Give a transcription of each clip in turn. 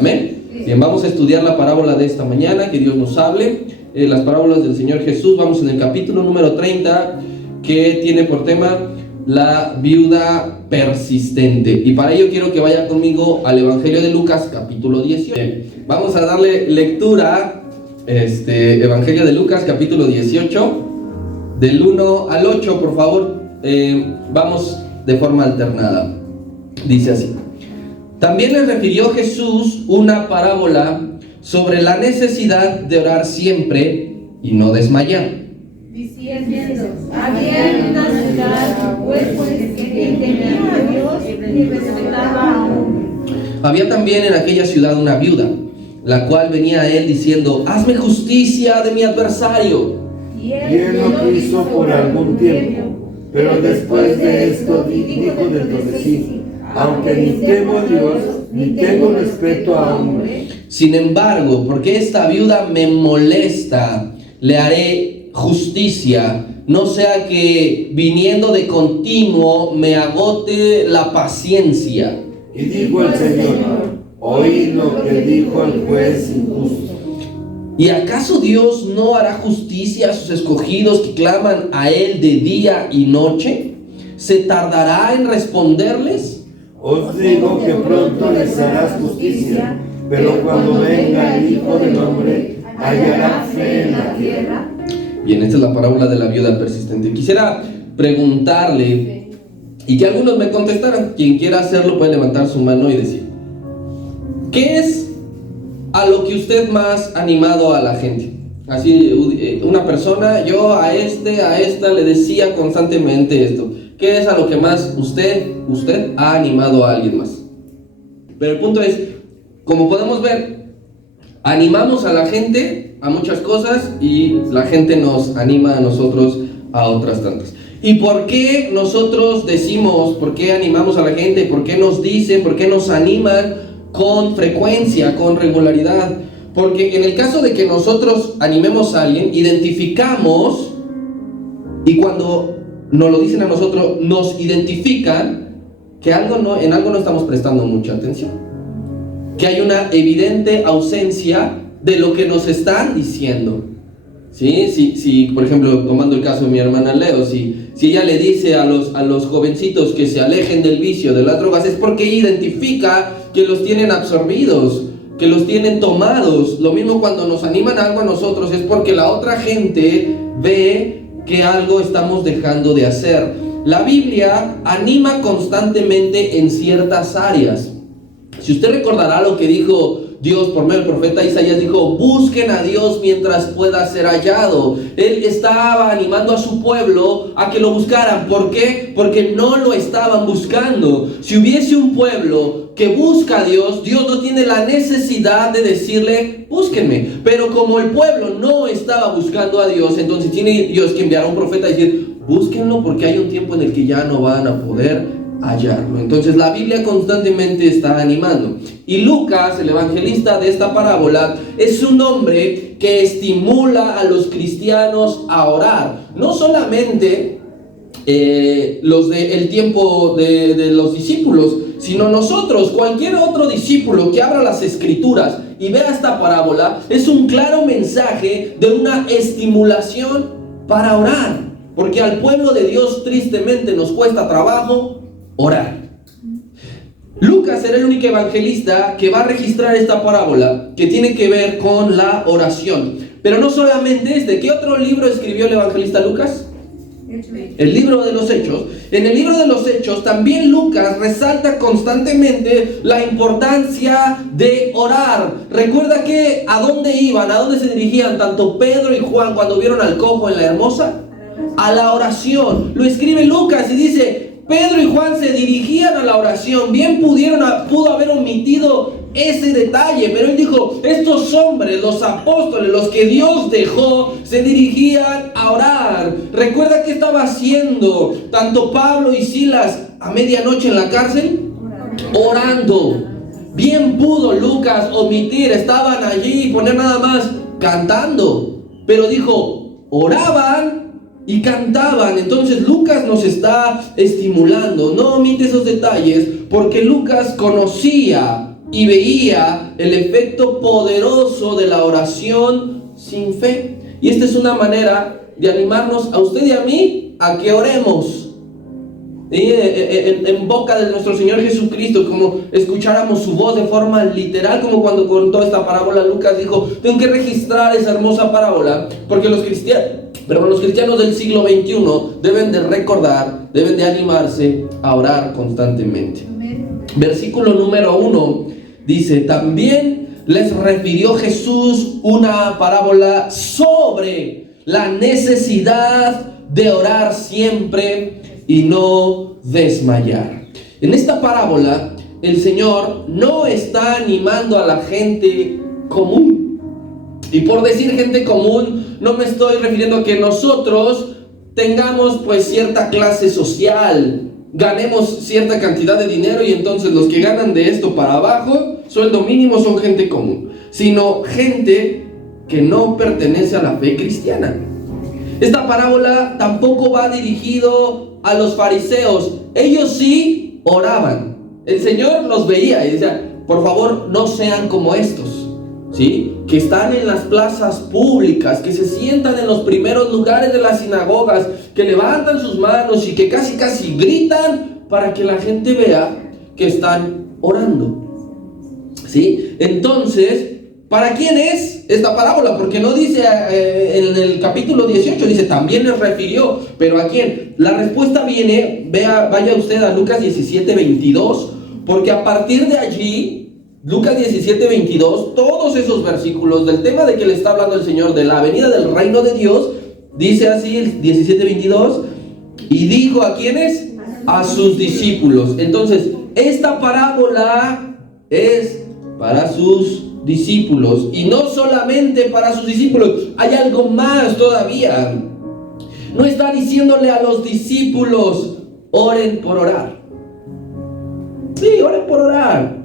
Amén. Bien, vamos a estudiar la parábola de esta mañana, que Dios nos hable. Las parábolas del Señor Jesús. Vamos en el capítulo número 30, que tiene por tema la viuda persistente. Y para ello quiero que vaya conmigo al Evangelio de Lucas, capítulo 18. Vamos a darle lectura, Evangelio de Lucas, capítulo 18, del 1 al 8, por favor. Vamos de forma alternada. Dice así: también les refirió Jesús una parábola sobre la necesidad de orar siempre y no desmayar, diciendo: había una ciudad, pues que temía a Dios y respetaba a hombre. Había también en aquella ciudad una viuda, la cual venía a él diciendo: hazme justicia de mi adversario. Y él lo hizo por algún tiempo, pero después de esto dijo dentro de sí: aunque ni temo a Dios, ni tengo respeto a hombre, sin embargo, porque esta viuda me molesta, le haré justicia, no sea que viniendo de continuo me agote la paciencia. Y dijo el Señor: oí lo que dijo el juez injusto. ¿Y acaso Dios no hará justicia a sus escogidos que claman a Él de día y noche? ¿Se tardará en responderles? Os digo que pronto les hará justicia, pero cuando venga el Hijo del Hombre, ¿hallará fe en la tierra? Bien, esta es la parábola de la viuda persistente. Quisiera preguntarle, y que algunos me contestaran, quien quiera hacerlo puede levantar su mano y decir: ¿qué es a lo que usted más ha animado a la gente? Así, una persona, yo a esta le decía constantemente esto. ¿Qué es a lo que más usted ha animado a alguien más? Pero el punto es, como podemos ver, animamos a la gente a muchas cosas y la gente nos anima a nosotros a otras tantas. ¿Y por qué nosotros decimos, por qué animamos a la gente, por qué nos dicen, por qué nos animan con frecuencia, con regularidad? Porque en el caso de que nosotros animemos a alguien, identificamos, y cuando nos lo dicen a nosotros, nos identifican que en algo no estamos prestando mucha atención, que hay una evidente ausencia de lo que nos están diciendo. ¿Sí? Si, por ejemplo, tomando el caso de mi hermana Leo, si ella le dice a los jovencitos que se alejen del vicio, de las drogas, es porque ella identifica que los tienen absorbidos, que los tienen tomados. Lo mismo cuando nos animan a algo a nosotros, es porque la otra gente ve que algo estamos dejando de hacer. La Biblia anima constantemente en ciertas áreas. Si usted recordará lo que dijo Dios por medio del profeta Isaías, dijo: busquen a Dios mientras pueda ser hallado. Él estaba animando a su pueblo a que lo buscaran. ¿Por qué? Porque no lo estaban buscando. Si hubiese un pueblo que busca a Dios, Dios no tiene la necesidad de decirle: búsquenme. Pero como el pueblo no estaba buscando a Dios, entonces tiene Dios que enviar a un profeta y decir: búsquenlo, porque hay un tiempo en el que ya no van a poder hallarlo. Entonces la Biblia constantemente está animando. Y Lucas, el evangelista de esta parábola, es un hombre que estimula a los cristianos a orar. No solamente los del tiempo de los discípulos, sino nosotros. Cualquier otro discípulo que abra las escrituras y vea esta parábola, es un claro mensaje de una estimulación para orar. Porque al pueblo de Dios tristemente nos cuesta trabajo orar. Lucas era el único evangelista que va a registrar esta parábola que tiene que ver con la oración. Pero no solamente ¿qué otro libro escribió el evangelista Lucas? El libro de los Hechos. En el libro de los Hechos también Lucas resalta constantemente la importancia de orar. Recuerda que a dónde se dirigían tanto Pedro y Juan cuando vieron al cojo en la Hermosa. A la oración. Lo escribe Lucas y dice: Pedro y Juan se dirigían a la oración. Bien pudo haber omitido ese detalle, pero él dijo: estos hombres, los apóstoles, los que Dios dejó, se dirigían a orar. Recuerda qué estaba haciendo tanto Pablo y Silas a medianoche en la cárcel, orando. Bien pudo Lucas omitir, estaban allí y poner nada más cantando, pero dijo: oraban y cantaban. Entonces Lucas nos está estimulando. No omite esos detalles, porque Lucas conocía y veía el efecto poderoso de la oración sin fe. Y esta es una manera de animarnos a usted y a mí a que oremos. En boca de nuestro Señor Jesucristo, como escucháramos su voz de forma literal, como cuando contó esta parábola Lucas dijo, tengo que registrar esa hermosa parábola, porque los cristianos del siglo XXI deben de recordar, deben de animarse a orar constantemente. Versículo número 1 dice, también les refirió Jesús una parábola sobre la necesidad de orar siempre y no desmayar. En esta parábola, el Señor no está animando a la gente común. Y por decir gente común, no me estoy refiriendo a que nosotros tengamos pues cierta clase social, ganemos cierta cantidad de dinero y entonces los que ganan de esto para abajo, sueldo mínimo, son gente común, sino gente que no pertenece a la fe cristiana. Esta parábola tampoco va dirigido a los fariseos. Ellos sí oraban. El Señor los veía y decía, por favor, no sean como estos, ¿sí? Que están en las plazas públicas, que se sientan en los primeros lugares de las sinagogas, que levantan sus manos y que casi gritan para que la gente vea que están orando, ¿sí? Entonces, ¿para quién es esta parábola? Porque no dice en el capítulo 18, dice también les refirió, pero ¿a quién? La respuesta viene, vaya usted a Lucas 17:22, porque a partir de allí, Lucas 17:22, todos esos versículos del tema de que le está hablando el Señor, de la venida del reino de Dios, dice así el 17:22, y dijo ¿a quiénes? A sus discípulos. Entonces, esta parábola es para sus discípulos, y no solamente para sus discípulos, hay algo más todavía. No está diciéndole a los discípulos, oren por orar. Sí, oren por orar,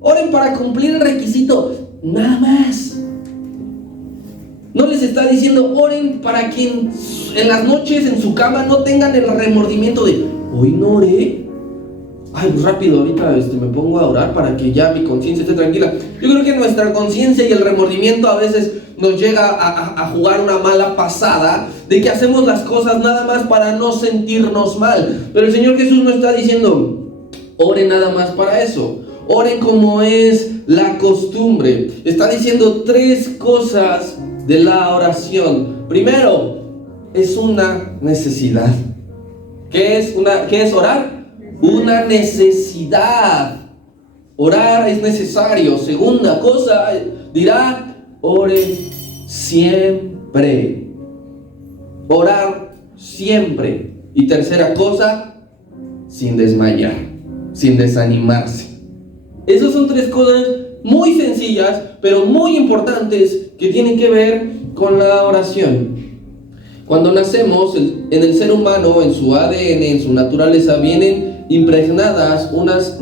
oren para cumplir el requisito, nada más. No les está diciendo, oren para que en las noches en su cama no tengan el remordimiento de, hoy no oré. Ay, pues rápido, ahorita me pongo a orar para que ya mi conciencia esté tranquila. Yo creo que nuestra conciencia y el remordimiento a veces nos llega a jugar una mala pasada de que hacemos las cosas nada más para no sentirnos mal. Pero el Señor Jesús no está diciendo, oren nada más para eso. Oren como es la costumbre. Está diciendo tres cosas de la oración. Primero, es una necesidad. ¿Qué es orar? Una necesidad. Orar es necesario. Segunda cosa, dirá, oren siempre. Orar siempre. Y tercera cosa, sin desmayar, sin desanimarse. Esas son tres cosas muy sencillas, pero muy importantes, que tienen que ver con la oración. Cuando nacemos, en el ser humano, en su ADN, en su naturaleza, vienen impregnadas unas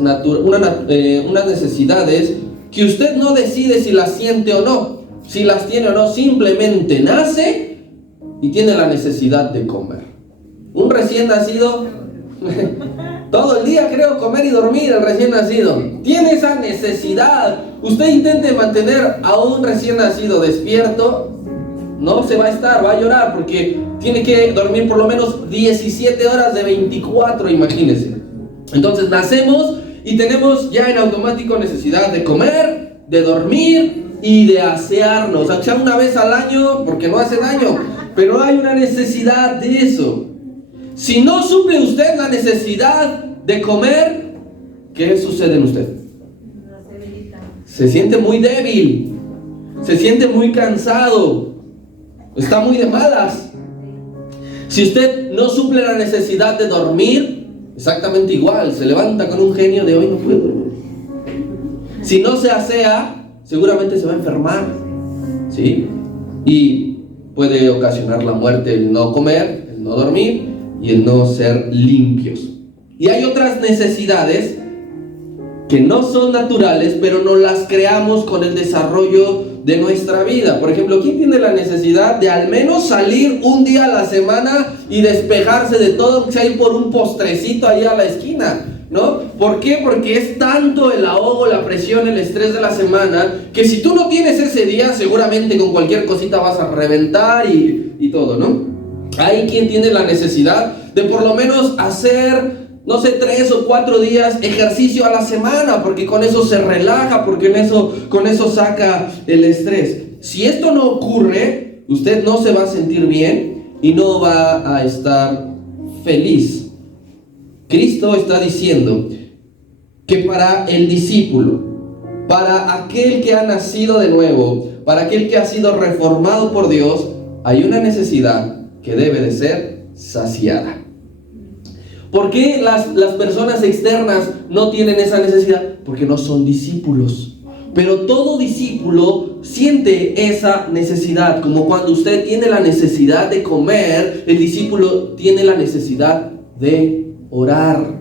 necesidades que usted no decide si las siente o no. Si las tiene o no, simplemente nace y tiene la necesidad de comer. Un recién nacido, todo el día creo comer y dormir, el recién nacido. Tiene esa necesidad. Usted intente mantener a un recién nacido despierto, no se va a llorar porque tiene que dormir por lo menos 17 horas de 24, imagínense. Entonces nacemos y tenemos ya en automático necesidad de comer, de dormir y de asearnos, o sea una vez al año, porque no hace daño, pero hay una necesidad de eso. Si no suple usted la necesidad de comer, ¿qué sucede en usted? Se siente muy débil, se siente muy cansado, está muy de malas. Si usted no suple la necesidad de dormir, exactamente igual, se levanta con un genio de hoy no puedo dormir. Si no se asea, seguramente se va a enfermar, ¿sí? Y puede ocasionar la muerte el no comer, el no dormir y el no ser limpios. Y hay otras necesidades que no son naturales, pero no las creamos con el desarrollo de nuestra vida. Por ejemplo, ¿quién tiene la necesidad de al menos salir un día a la semana y despejarse de todo, que sea ir por un postrecito ahí a la esquina? ¿no? ¿Por qué? Porque es tanto el ahogo, la presión, el estrés de la semana, que si tú no tienes ese día, seguramente con cualquier cosita vas a reventar y todo, ¿no? Hay quien tiene la necesidad de por lo menos hacer, no sé, 3 o 4 días ejercicio a la semana, porque con eso se relaja, porque con eso saca el estrés. Si esto no ocurre, usted no se va a sentir bien y no va a estar feliz. Cristo está diciendo que para el discípulo, para aquel que ha nacido de nuevo, para aquel que ha sido reformado por Dios, hay una necesidad que debe de ser saciada. ¿Por qué las personas externas no tienen esa necesidad? Porque no son discípulos. Pero todo discípulo siente esa necesidad, como cuando usted tiene la necesidad de comer, el discípulo tiene la necesidad de orar.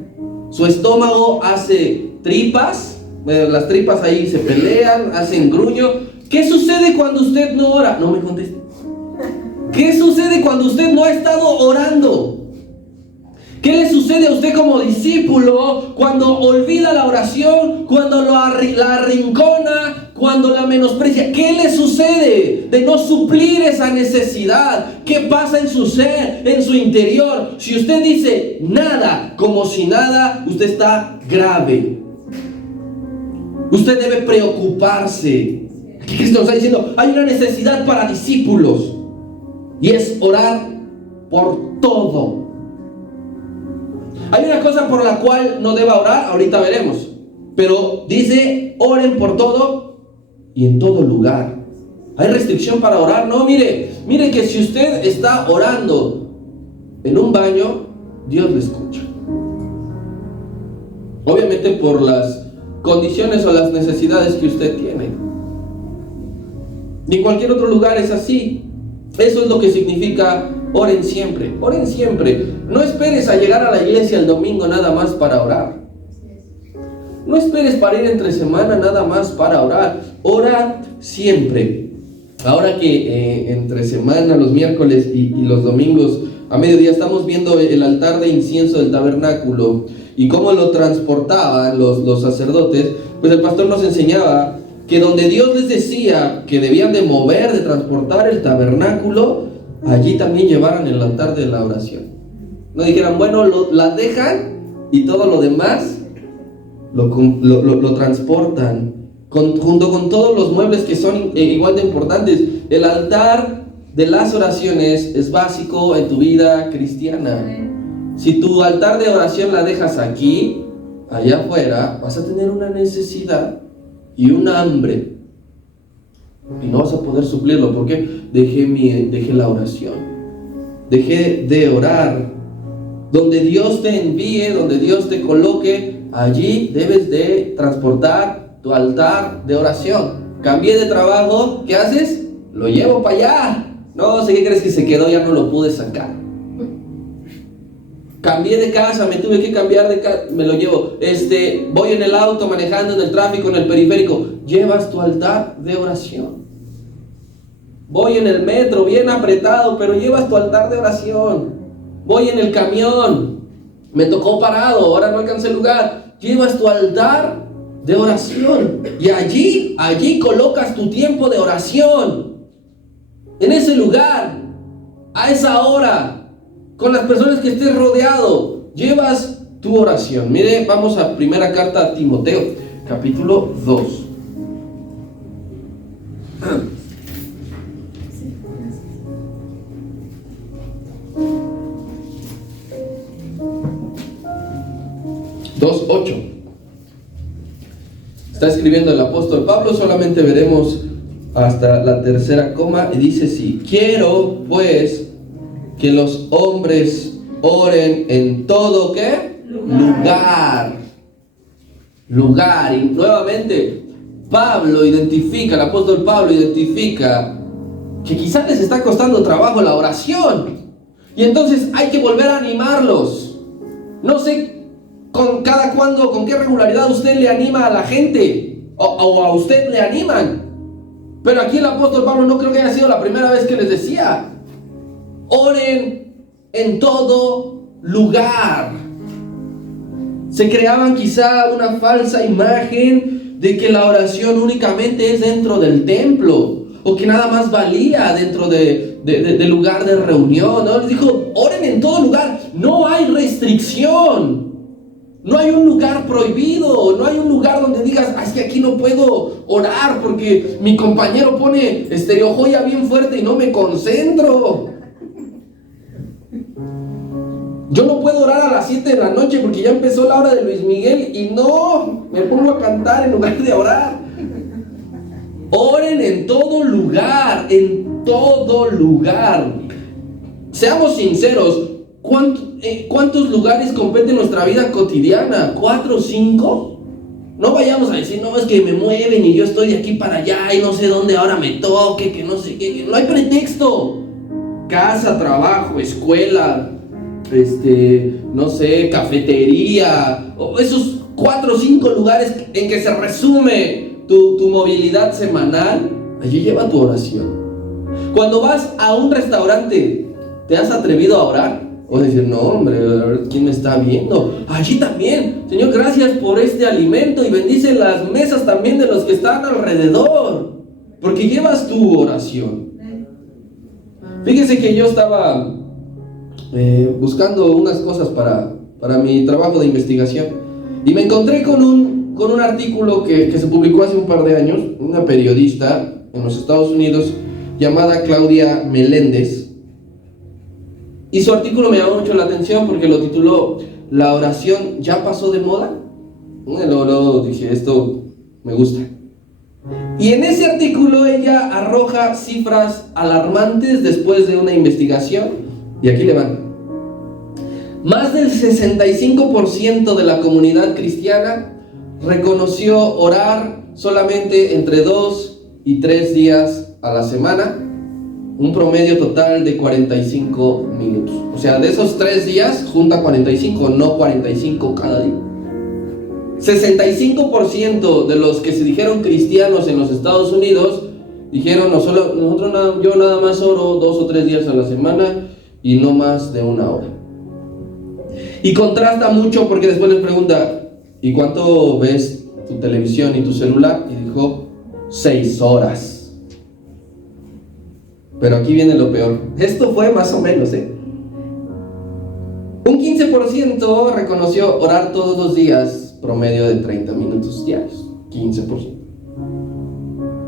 Su estómago hace tripas, las tripas ahí se pelean, hacen gruño. ¿Qué sucede cuando usted no ora? No me conteste. ¿Qué sucede cuando usted no ha estado orando? ¿Qué le sucede a usted como discípulo cuando olvida la oración, cuando la arrincona, cuando la menosprecia? ¿Qué le sucede de no suplir esa necesidad? ¿Qué pasa en su ser, en su interior? Si usted dice nada, como si nada, usted está grave. Usted debe preocuparse. Aquí Cristo nos está diciendo, hay una necesidad para discípulos, y es orar por todo. Hay una cosa por la cual no deba orar, ahorita veremos. Pero dice, oren por todo y en todo lugar. ¿Hay restricción para orar? No, mire que si usted está orando en un baño, Dios le escucha. Obviamente por las condiciones o las necesidades que usted tiene. Y en cualquier otro lugar es así. Eso es lo que significa oren siempre. Oren siempre. No esperes a llegar a la iglesia el domingo nada más para orar. No esperes para ir entre semana nada más para orar. Ora siempre. Ahora que entre semana, los miércoles y los domingos a mediodía estamos viendo el altar de incienso del tabernáculo y cómo lo transportaban los sacerdotes, pues el pastor nos enseñaba que donde Dios les decía que debían de mover, de transportar el tabernáculo, allí también llevaran el altar de la oración. No dijeran, bueno, la dejan y todo lo demás lo transportan junto con todos los muebles que son igual de importantes. El altar de las oraciones es básico en tu vida cristiana. Si tu altar de oración la dejas aquí, allá afuera, vas a tener una necesidad y un hambre y no vas a poder suplirlo. ¿Por qué? Dejé la oración, dejé de orar. Donde Dios te envíe, donde Dios te coloque, allí debes de transportar tu altar de oración. Cambié de trabajo, ¿qué haces? Lo llevo para allá. No sé qué crees que se quedó, ya no lo pude sacar. Cambié de casa, me tuve que cambiar de casa, me lo llevo. Voy en el auto, manejando en el tráfico, en el periférico. Llevas tu altar de oración. Voy en el metro, bien apretado, pero llevas tu altar de oración. Voy en el camión, me tocó parado, ahora no alcancé el lugar. Llevas tu altar de oración y allí colocas tu tiempo de oración. En ese lugar, a esa hora, con las personas que estés rodeado, llevas tu oración. Mire, vamos a primera carta a Timoteo, capítulo 2. Está escribiendo el apóstol Pablo, solamente veremos hasta la tercera coma y dice así: quiero pues que los hombres oren en todo ¿qué? Lugar. Y nuevamente el apóstol Pablo identifica que quizás les está costando trabajo la oración y entonces hay que volver a animarlos. No sé con qué regularidad usted le anima a la gente o a usted le animan, pero aquí el apóstol Pablo no creo que haya sido la primera vez que les decía: oren en todo lugar. Se creaban quizá una falsa imagen de que la oración únicamente es dentro del templo, o que nada más valía dentro del lugar de reunión, ¿no? Les dijo, oren en todo lugar, no hay restricción. No hay un lugar prohibido, no hay un lugar donde digas, es que aquí no puedo orar porque mi compañero pone estereojoya bien fuerte y no me concentro. Yo no puedo orar a las 7 de la noche porque ya empezó la hora de Luis Miguel y no, me pongo a cantar en lugar de orar. Oren en todo lugar, en todo lugar. Seamos sinceros. ¿Cuántos lugares competen nuestra vida cotidiana? ¿4 o 5? No vayamos a decir, no, es que me mueven y yo estoy de aquí para allá y no sé dónde ahora me toque, que no sé qué, que no hay pretexto. Casa, trabajo, escuela, no sé, cafetería, o esos 4 o 5 lugares en que se resume tu movilidad semanal. Allí lleva tu oración. Cuando vas a un restaurante, ¿te has atrevido a orar? O decir, no, hombre, a ver quién me está viendo. Allí también, Señor, gracias por este alimento y bendice las mesas también de los que están alrededor, porque llevas tu oración. Fíjese que yo estaba buscando unas cosas para mi trabajo de investigación y me encontré con un artículo que se publicó hace un par de años, una periodista en los Estados Unidos llamada Claudia Meléndez. Y su artículo me llamó mucho la atención porque lo tituló ¿La oración ya pasó de moda? Luego dije, esto me gusta. Y en ese artículo ella arroja cifras alarmantes después de una investigación. Y aquí le van. Más del 65% de la comunidad cristiana reconoció orar solamente entre 2 y 3 días a la semana. Un promedio total de 45 minutos. O sea, de esos 3 días, junta 45, no 45 cada día. 65% de los que se dijeron cristianos en los Estados Unidos dijeron, yo nada más oro 2 o 3 días a la semana y no más de 1 hora. Y contrasta mucho porque después les pregunta, ¿y cuánto ves tu televisión y tu celular? Y dijo, 6 horas. Pero aquí viene lo peor. Esto fue más o menos, Un 15% reconoció orar todos los días, promedio de 30 minutos diarios. 15%.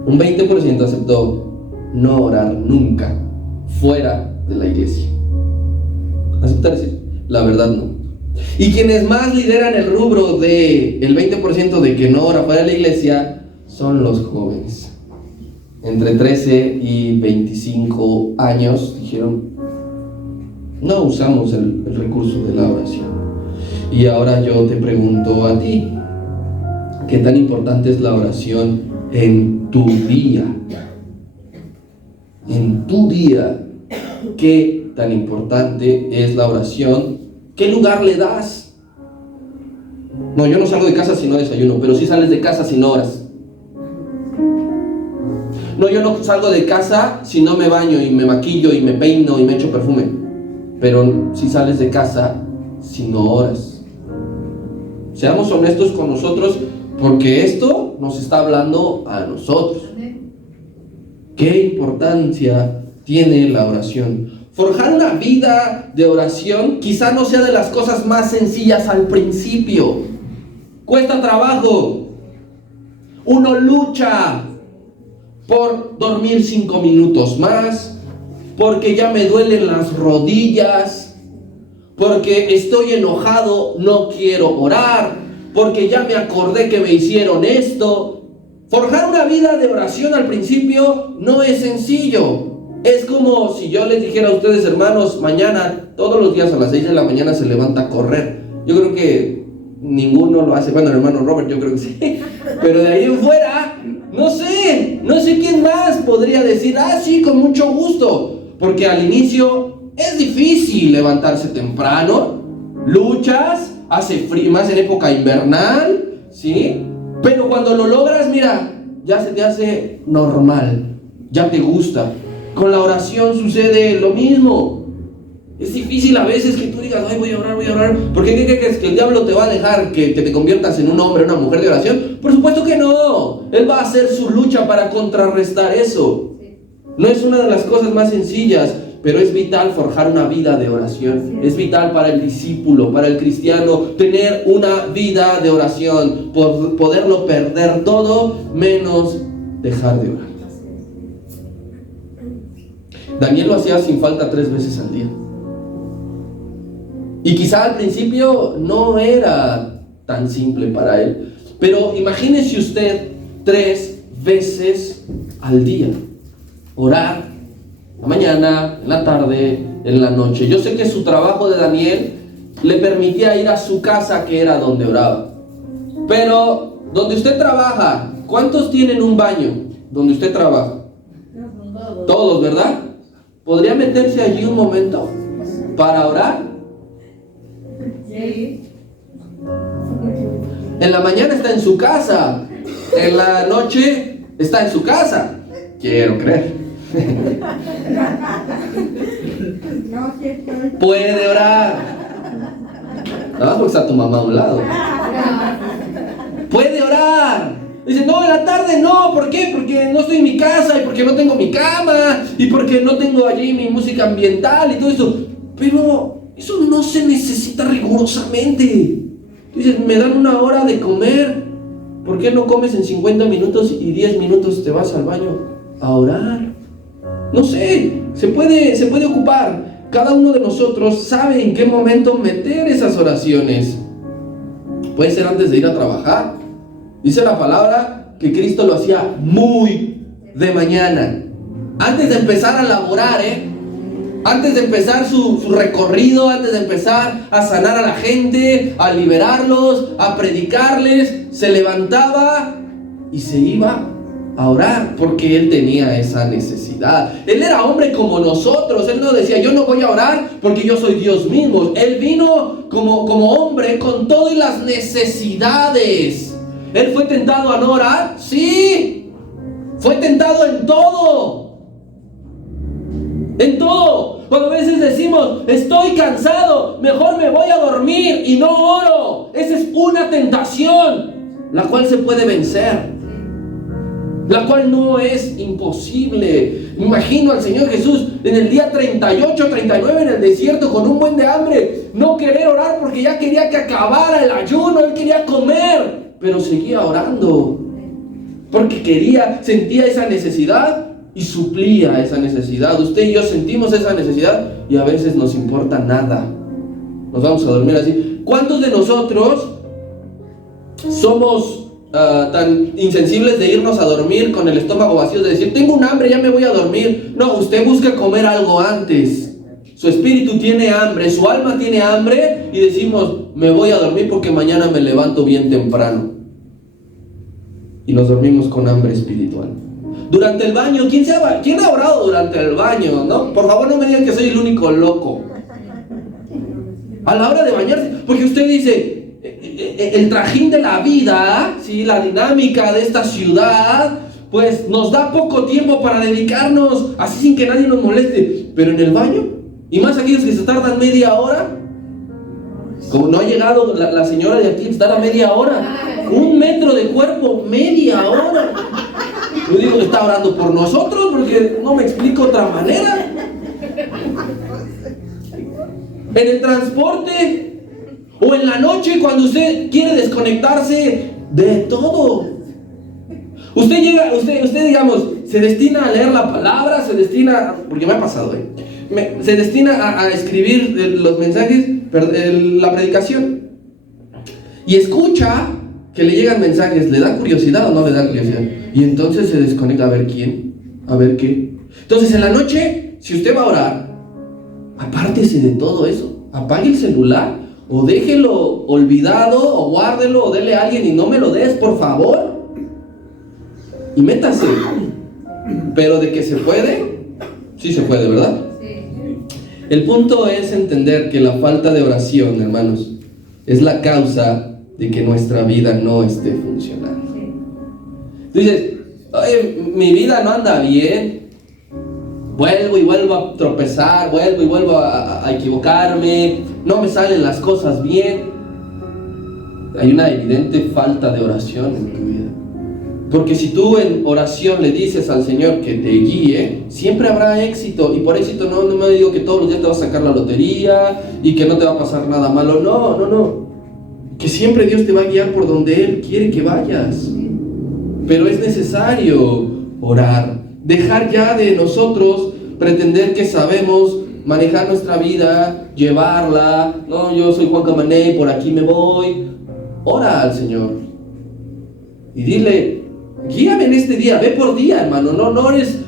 Un 20% aceptó no orar nunca fuera de la iglesia. ¿Aceptar decir? La verdad no. Y quienes más lideran el rubro del 20% de que no ora fuera de la iglesia son los jóvenes. Entre 13 y 25 años dijeron, no usamos el recurso de la oración. Y ahora yo te pregunto a ti, ¿qué tan importante es la oración en tu día? En tu día, ¿qué tan importante es la oración? ¿Qué lugar le das? No, yo no salgo de casa si no desayuno, pero sí sales de casa si no oras. No, yo no salgo de casa si no me baño y me maquillo y me peino y me echo perfume. Pero si sales de casa si no oras. Seamos honestos con nosotros porque esto nos está hablando a nosotros. ¿Qué importancia tiene la oración? Forjar una vida de oración quizá no sea de las cosas más sencillas al principio. Cuesta trabajo. Uno lucha por dormir 5 minutos más, porque ya me duelen las rodillas, porque estoy enojado, no quiero orar, porque ya me acordé que me hicieron esto. Forjar una vida de oración al principio no es sencillo. Es como si yo les dijera a ustedes, hermanos, mañana, todos los días a las 6 de la mañana se levanta a correr. Yo creo que ninguno lo hace. Bueno, el hermano Robert yo creo que sí. Pero de ahí en fuera, no sé quién más podría decir, sí, con mucho gusto. Porque al inicio es difícil levantarse temprano, luchas, hace frío, más en época invernal, ¿sí? Pero cuando lo logras, mira, ya se te hace normal, ya te gusta. Con la oración sucede lo mismo. Es difícil a veces que tú digas, ay, voy a orar. ¿Por qué crees que el diablo te va a dejar que te conviertas en un hombre, una mujer de oración? Por supuesto que no. Él va a hacer su lucha para contrarrestar eso. No es una de las cosas más sencillas, pero es vital forjar una vida de oración. Es vital para el discípulo, para el cristiano, tener una vida de oración, por poderlo perder todo, menos dejar de orar. Daniel lo hacía sin falta 3 veces al día. Y quizá al principio no era tan simple para él. Pero imagínese usted 3 veces al día. Orar en la mañana, en la tarde, en la noche. Yo sé que su trabajo de Daniel le permitía ir a su casa, que era donde oraba. Pero donde usted trabaja, ¿cuántos tienen un baño donde usted trabaja? Todos, ¿verdad? ¿Podría meterse allí un momento para orar? Sí. En la mañana está en su casa, en la noche está en su casa. Quiero creer. No, sí estoy. Puede orar. Nada más porque está tu mamá a un lado. Puede orar. Dice, no, en la tarde no. ¿Por qué? Porque no estoy en mi casa y porque no tengo mi cama y porque no tengo allí mi música ambiental y todo eso. Pero eso no se necesita rigurosamente. Dices, me dan 1 hora de comer. ¿Por qué no comes en 50 minutos y 10 minutos te vas al baño a orar? No sé, se puede ocupar. Cada uno de nosotros sabe en qué momento meter esas oraciones. Puede ser antes de ir a trabajar. Dice la palabra que Cristo lo hacía muy de mañana. Antes de empezar a laborar, antes de empezar su recorrido, antes de empezar a sanar a la gente, a liberarlos, a predicarles, se levantaba y se iba a orar porque él tenía esa necesidad. Él era hombre como nosotros. Él no decía, yo no voy a orar porque yo soy Dios mismo. Él vino como hombre con todas las necesidades. ¿Él fue tentado a no orar? Sí. Fue tentado en todo. En todo. Cuando a veces decimos, estoy cansado, mejor me voy a dormir y no oro. Esa es una tentación, la cual se puede vencer, la cual no es imposible. Imagino al Señor Jesús en el día 38, 39 en el desierto con un buen de hambre, no querer orar porque ya quería que acabara el ayuno. Él quería comer, pero seguía orando porque sentía esa necesidad y suplía esa necesidad. Usted y yo sentimos esa necesidad y a veces nos importa nada. Nos vamos a dormir así. ¿Cuántos de nosotros somos tan insensibles de irnos a dormir con el estómago vacío, de decir, tengo un hambre, ya me voy a dormir? No, usted busca comer algo antes. Su espíritu tiene hambre, su alma tiene hambre y decimos, me voy a dormir porque mañana me levanto bien temprano. Y nos dormimos con hambre espiritual. Durante el baño, ¿quién ha orado durante el baño? ¿No? Por favor, no me digan que soy el único loco. A la hora de bañarse, porque usted dice, el trajín de la vida, ¿sí? La dinámica de esta ciudad, pues nos da poco tiempo para dedicarnos así sin que nadie nos moleste. Pero en el baño, y más aquellos que se tardan media hora, como no ha llegado la señora de aquí, está a media hora, 1 metro de cuerpo, media hora. Yo digo, está orando por nosotros porque no me explico otra manera. En el transporte o en la noche cuando usted quiere desconectarse de todo. Usted digamos, se destina a leer la palabra, porque me ha pasado, se destina a escribir los mensajes, la predicación. Y escucha que le llegan mensajes, ¿le da curiosidad o no le da curiosidad? Y entonces se desconecta a ver quién, a ver qué. Entonces en la noche, si usted va a orar, apártese de todo eso, apague el celular, o déjelo olvidado, o guárdelo, o dele a alguien y no me lo des, por favor. Y métase. Pero de que se puede, sí se puede, ¿verdad? El punto es entender que la falta de oración, hermanos, es la causa de que nuestra vida no esté funcionando. Dices, oye, mi vida no anda bien. Vuelvo y vuelvo a tropezar, vuelvo y vuelvo a equivocarme, no me salen las cosas bien. Hay una evidente falta de oración en tu vida. Porque si tú en oración le dices al Señor que te guíe, siempre habrá éxito. Y por éxito no me digo que todos los días te vas a sacar la lotería y que no te va a pasar nada malo. No. Que siempre Dios te va a guiar por donde Él quiere que vayas. Pero es necesario orar. Dejar ya de nosotros pretender que sabemos manejar nuestra vida, llevarla. No, yo soy Juan Camané, por aquí me voy. Ora al Señor y dile: guíame en este día, ve por día, hermano. No eres,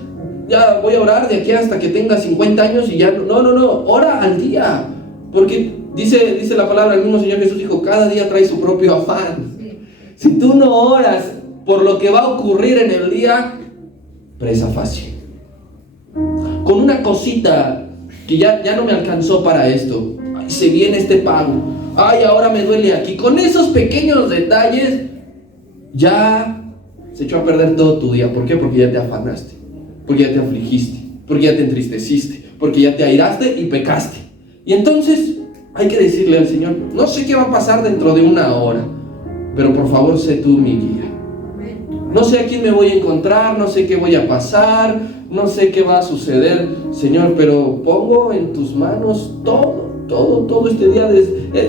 ya voy a orar de aquí hasta que tenga 50 años y ya. No, ora al día. Porque dice la palabra, el mismo Señor Jesús dijo: cada día trae su propio afán. Si tú no oras por lo que va a ocurrir en el día, presa fácil. Con una cosita que ya no me alcanzó para esto, ay, se viene este pago, ay, ahora me duele aquí. Con esos pequeños detalles ya se echó a perder todo tu día. ¿Por qué? Porque ya te afanaste, porque ya te afligiste, porque ya te entristeciste, porque ya te airaste y pecaste. Y entonces hay que decirle al Señor: no sé qué va a pasar dentro de una hora, pero por favor sé tú mi guía. No sé a quién me voy a encontrar, no sé qué voy a pasar, no sé qué va a suceder, Señor, pero pongo en tus manos todo este día.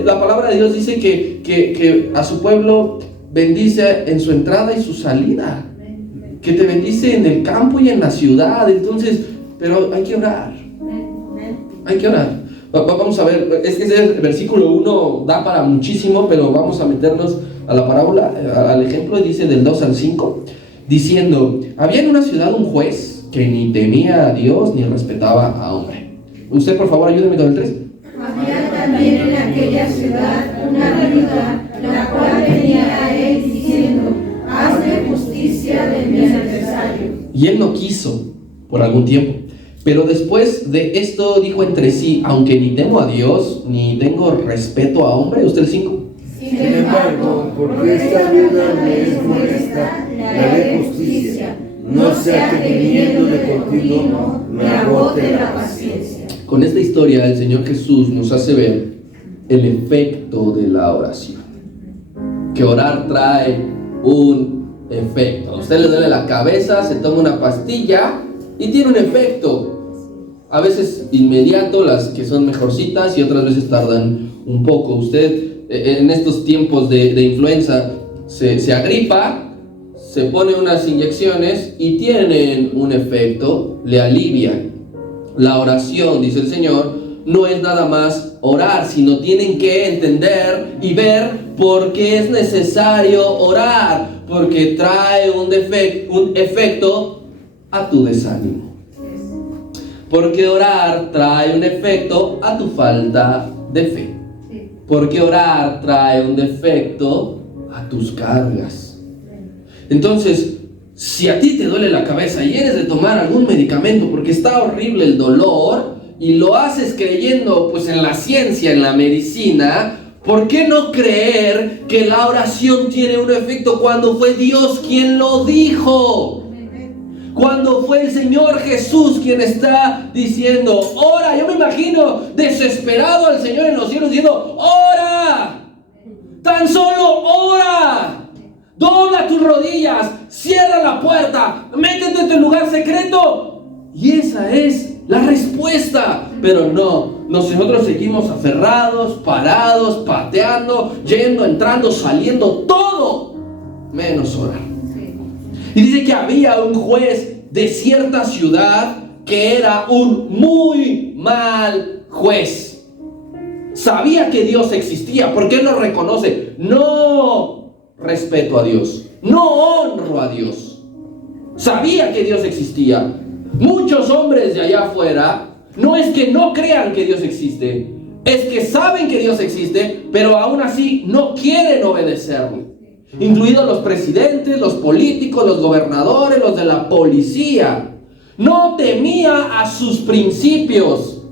La palabra de Dios dice que a su pueblo bendice en su entrada y su salida, que te bendice en el campo y en la ciudad. Entonces, pero hay que orar. Vamos a ver, es que ese versículo 1 da para muchísimo, pero vamos a meternos a la parábola, al ejemplo. Dice del 2 al 5, diciendo: había en una ciudad un juez que ni temía a Dios ni respetaba a hombre. Usted, por favor, ayúdeme con el 3. Había también en aquella ciudad una viuda, la cual venía a él diciendo: hazme justicia de mi adversario. Y él no quiso por algún tiempo. Pero después de esto dijo entre sí: aunque ni temo a Dios ni tengo respeto a hombre. Usted el 5. Sin embargo, porque esta viuda me es molesta, le haré justicia, no sea que viniendo de continuo me agote la paciencia. Con esta historia el Señor Jesús nos hace ver el efecto de la oración. Que orar trae un efecto. A usted le duele la cabeza, se toma una pastilla y tiene un efecto. A veces inmediato, las que son mejorcitas, y otras veces tardan un poco. Usted en estos tiempos de influenza se agripa, se pone unas inyecciones y tienen un efecto, le alivian. La oración, dice el Señor, no es nada más orar, sino tienen que entender y ver por qué es necesario orar, porque trae un efecto a tu desánimo. Porque orar trae un efecto a tu falta de fe. Porque orar trae un efecto a tus cargas. Entonces, si a ti te duele la cabeza y eres de tomar algún medicamento porque está horrible el dolor y lo haces creyendo pues en la ciencia, en la medicina, ¿por qué no creer que la oración tiene un efecto cuando fue Dios quien lo dijo? Cuando fue el Señor Jesús quien está diciendo: ora. Yo me imagino desesperado al Señor en los cielos diciendo: ora, tan solo ora, dobla tus rodillas, cierra la puerta, métete en tu lugar secreto. Y esa es la respuesta. Pero no, nosotros seguimos aferrados, parados, pateando, yendo, entrando, saliendo, todo menos orar. Y dice que había un juez de cierta ciudad que era un muy mal juez. Sabía que Dios existía. ¿Por qué no reconoce? No respeto a Dios, no honro a Dios. Sabía que Dios existía. Muchos hombres de allá afuera no es que no crean que Dios existe, es que saben que Dios existe, pero aún así no quieren obedecerlo. Incluidos los presidentes, los políticos, los gobernadores, los de la policía. No temía a sus principios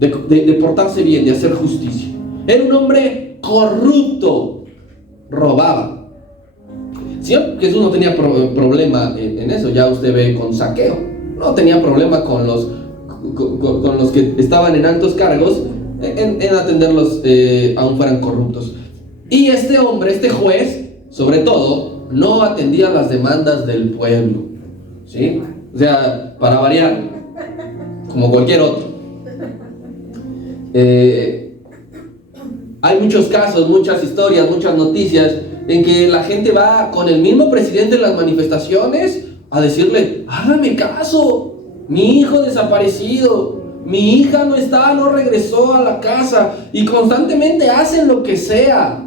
de portarse bien, de hacer justicia. Era un hombre corrupto, robaba. Señor Jesús no tenía problema en eso. Ya usted ve con Zaqueo. no tenía problema con los que estaban en altos cargos en atenderlos, aun fueran corruptos. Y este hombre, este juez, sobre todo, no atendía las demandas del pueblo, ¿sí? O sea, para variar, como cualquier otro. Hay muchos casos, muchas historias, muchas noticias en que la gente va con el mismo presidente en las manifestaciones a decirle: hágame caso, mi hijo desaparecido, mi hija no está, no regresó a la casa, y constantemente hacen lo que sea.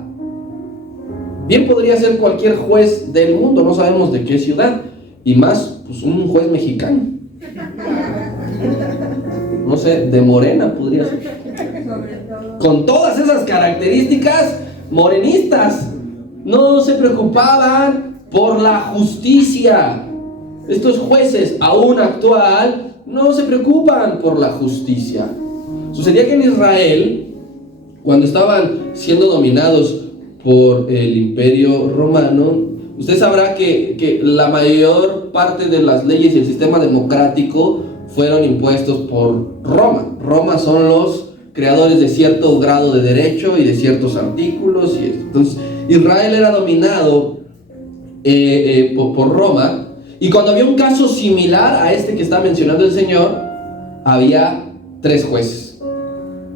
Bien podría ser cualquier juez del mundo, no sabemos de qué ciudad, y más pues un juez mexicano, no sé, de Morena podría ser, con todas esas características morenistas. No se preocupaban por la justicia. Estos jueces, aún actual, no se preocupan por la justicia. Sucedía que en Israel, cuando estaban siendo dominados por el Imperio Romano, usted sabrá que la mayor parte de las leyes y el sistema democrático fueron impuestos por Roma. Roma son los creadores de cierto grado de derecho y de ciertos artículos. Y entonces Israel era dominado por Roma, y cuando había un caso similar a este que está mencionando el Señor, había 3 jueces,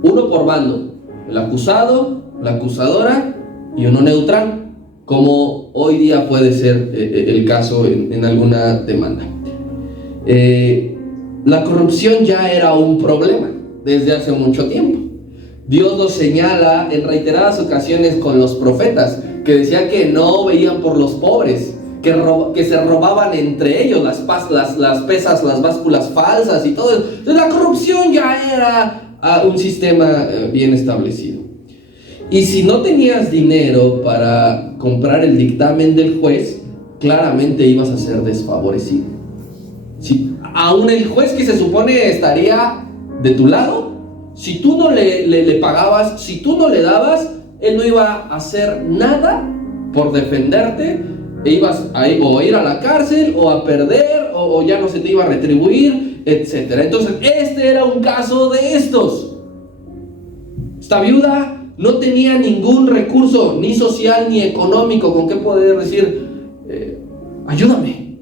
uno por bando, el acusado, la acusadora y uno neutral, como hoy día puede ser el caso en alguna demanda. La corrupción ya era un problema desde hace mucho tiempo. Dios lo señala en reiteradas ocasiones con los profetas, que decía que no veían por los pobres, que se robaban entre ellos las pesas, las básculas falsas y todo eso. Entonces la corrupción ya era un sistema bien establecido. Y si no tenías dinero para comprar el dictamen del juez, claramente ibas a ser desfavorecido. Si aún el juez, que se supone estaría de tu lado, si tú no le pagabas, si tú no le dabas, él no iba a hacer nada por defenderte, e ibas a ir a la cárcel o a perder, o ya no se te iba a retribuir, etc. Entonces este era un caso de estos. Esta viuda no tenía ningún recurso, ni social ni económico, con qué poder decir: ayúdame,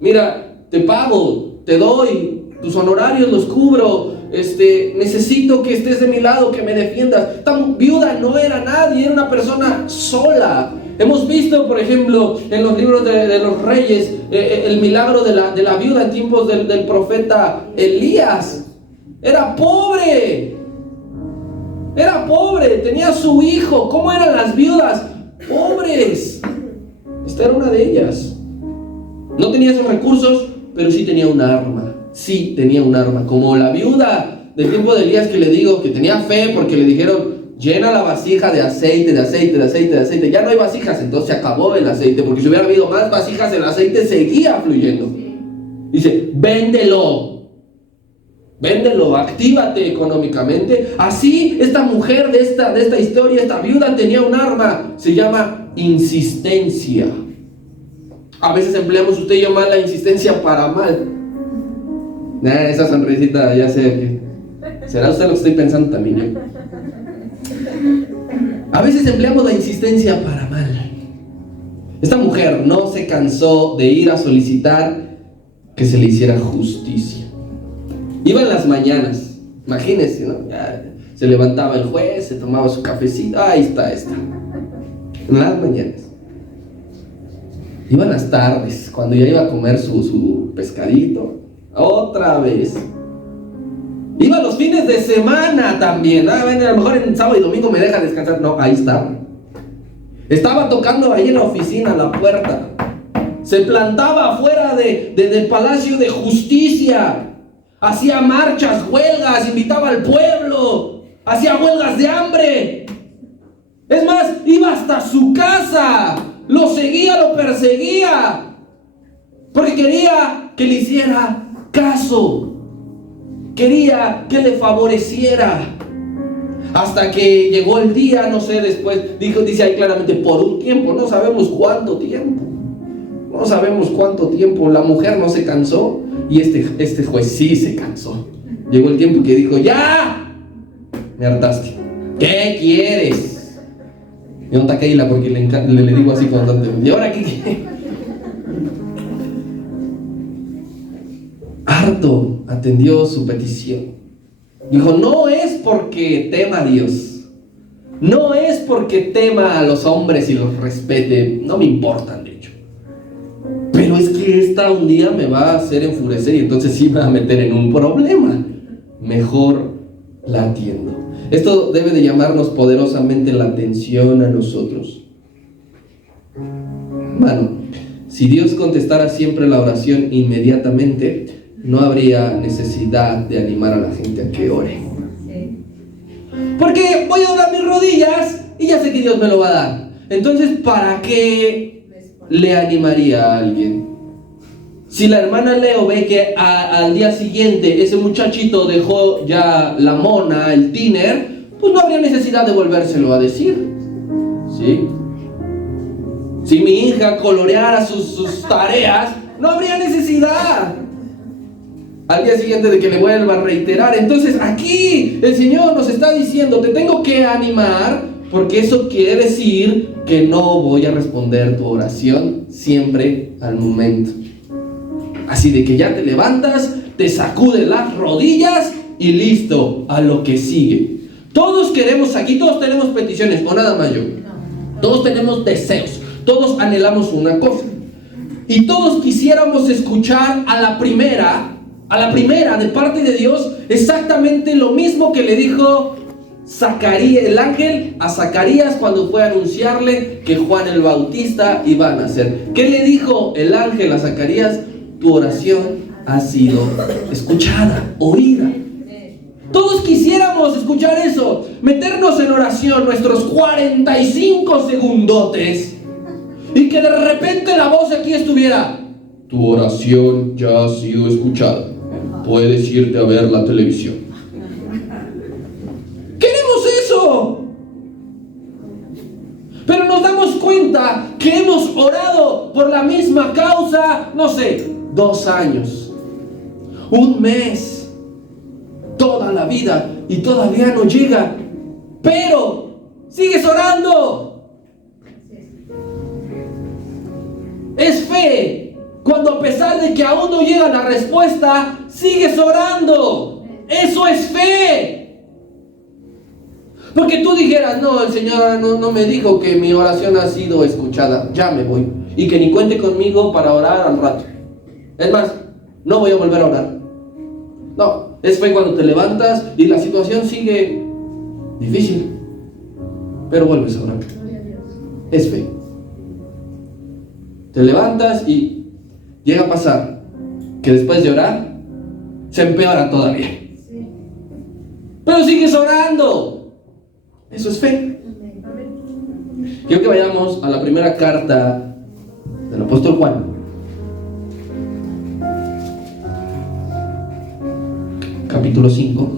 mira, te pago, te doy, tus honorarios los cubro, necesito que estés de mi lado, que me defiendas. Esta viuda no era nadie, era una persona sola. Hemos visto, por ejemplo, en los libros de los reyes, el milagro de la viuda en tiempos del profeta Elías. Era pobre, tenía su hijo. ¿Cómo eran las viudas? Pobres. Esta era una de ellas. No tenía esos recursos, pero sí tenía un arma. Sí tenía un arma, como la viuda del tiempo de Elías, que le digo que tenía fe porque le dijeron: llena la vasija de aceite. Ya no hay vasijas, entonces se acabó el aceite, porque si hubiera habido más vasijas, el aceite seguía fluyendo. Dice: véndelo, actívate económicamente. Así esta mujer de esta historia, esta viuda, tenía un arma, se llama insistencia. A veces empleamos usted y yo mal la insistencia para mal. Esa sonrisita, ya sé que será usted lo que estoy pensando también yo. A veces empleamos la insistencia para mal. Esta mujer no se cansó de ir a solicitar que se le hiciera justicia. Iba en las mañanas, imagínense, ¿no? Ya se levantaba el juez, se tomaba su cafecito, ahí está. En las mañanas. Iba en las tardes, cuando ya iba a comer su pescadito, otra vez. Iba los fines de semana también. A lo mejor en sábado y domingo me deja descansar. No, ahí estaba. Estaba tocando ahí en la oficina, la puerta. Se plantaba afuera del Palacio de Justicia. Hacía marchas, huelgas, invitaba al pueblo. Hacía huelgas de hambre. Es más, iba hasta su casa. Lo seguía, lo perseguía. Porque quería que le hiciera caso. Quería que le favoreciera. Hasta que llegó el día, no sé, después, dice ahí claramente, por un tiempo, no sabemos cuánto tiempo. La mujer no se cansó, Y este juez sí se cansó. Llegó el tiempo que dijo, ¡ya! Me hartaste. ¿Qué quieres? Y no Keila porque le digo así constantemente. ¿Y ahora qué? Harto atendió su petición. Dijo, no es porque tema a Dios, no es porque tema a los hombres y los respete, no me importan de hecho, pero es que esta un día me va a hacer enfurecer y entonces sí me va a meter en un problema. Mejor la atiendo. Esto debe de llamarnos poderosamente la atención a nosotros. Hermano, si Dios contestara siempre la oración inmediatamente, no habría necesidad de animar a la gente a que ore. Porque voy a doblar mis rodillas y ya sé que Dios me lo va a dar. Entonces, ¿para qué le animaría a alguien? Si la hermana Leo ve que al día siguiente ese muchachito dejó ya la mona, el tiner, pues no habría necesidad de volvérselo a decir. ¿Sí? Si mi hija coloreara sus tareas, no habría necesidad al día siguiente de que le vuelva a reiterar. Entonces aquí el Señor nos está diciendo, te tengo que animar, porque eso quiere decir que no voy a responder tu oración siempre al momento. Así de que ya te levantas, te sacudes las rodillas y listo, a lo que sigue. Todos queremos aquí, todos tenemos peticiones, o nada más yo. Todos tenemos deseos, todos anhelamos una cosa. Y todos quisiéramos escuchar a la primera de parte de Dios exactamente lo mismo que le dijo Zacarías, el ángel a Zacarías cuando fue a anunciarle que Juan el Bautista iba a nacer. ¿Qué le dijo el ángel a Zacarías? Tu oración ha sido escuchada, oída. Todos quisiéramos escuchar eso, meternos en oración nuestros 45 segundotes y que de repente la voz aquí estuviera: tu oración ya ha sido escuchada, puedes irte a ver la televisión. ¡Queremos eso! Pero nos damos cuenta que hemos orado por la misma causa, no sé, 2 años, 1 mes, toda la vida, y todavía no llega, pero sigues orando. Es fe cuando, a pesar de que aún no llega la respuesta, sigues orando. Eso es fe. Porque tú dijeras, no, el Señor no me dijo que mi oración ha sido escuchada, ya me voy, y que ni cuente conmigo para orar al rato. Es más, no voy a volver a orar. No, es fe cuando te levantas y la situación sigue difícil, pero vuelves a orar. Es fe. Te levantas y llega a pasar que después de orar se empeora todavía, pero sigues orando. Eso es fe. Quiero que vayamos a la primera carta del apóstol Juan, capítulo 5,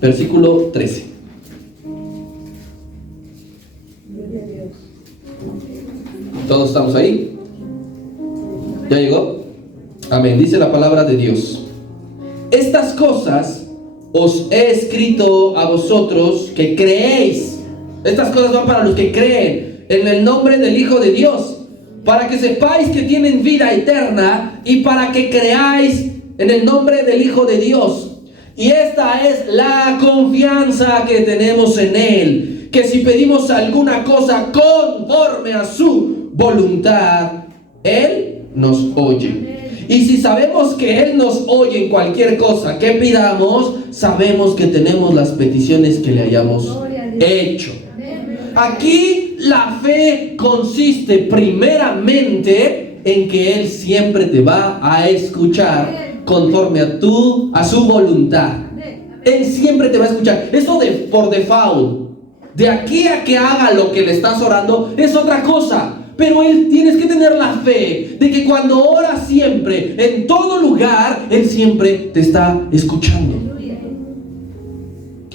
versículo 13. ¿Todos estamos ahí? ¿Ya llegó? Amén. Dice la palabra de Dios: estas cosas os he escrito a vosotros que creéis. Estas cosas van para los que creen en el nombre del Hijo de Dios, para que sepáis que tienen vida eterna y para que creáis en el nombre del Hijo de Dios. Y esta es la confianza que tenemos en Él, que si pedimos alguna cosa conforme a su voluntad, Él nos oye. Y si sabemos que Él nos oye en cualquier cosa que pidamos, sabemos que tenemos las peticiones que le hayamos hecho. Aquí la fe consiste primeramente en que Él siempre te va a escuchar conforme a su voluntad. Él siempre te va a escuchar. Eso por default. De aquí a que haga lo que le estás orando es otra cosa. Pero tienes que tener la fe de que cuando oras siempre, en todo lugar, Él siempre te está escuchando.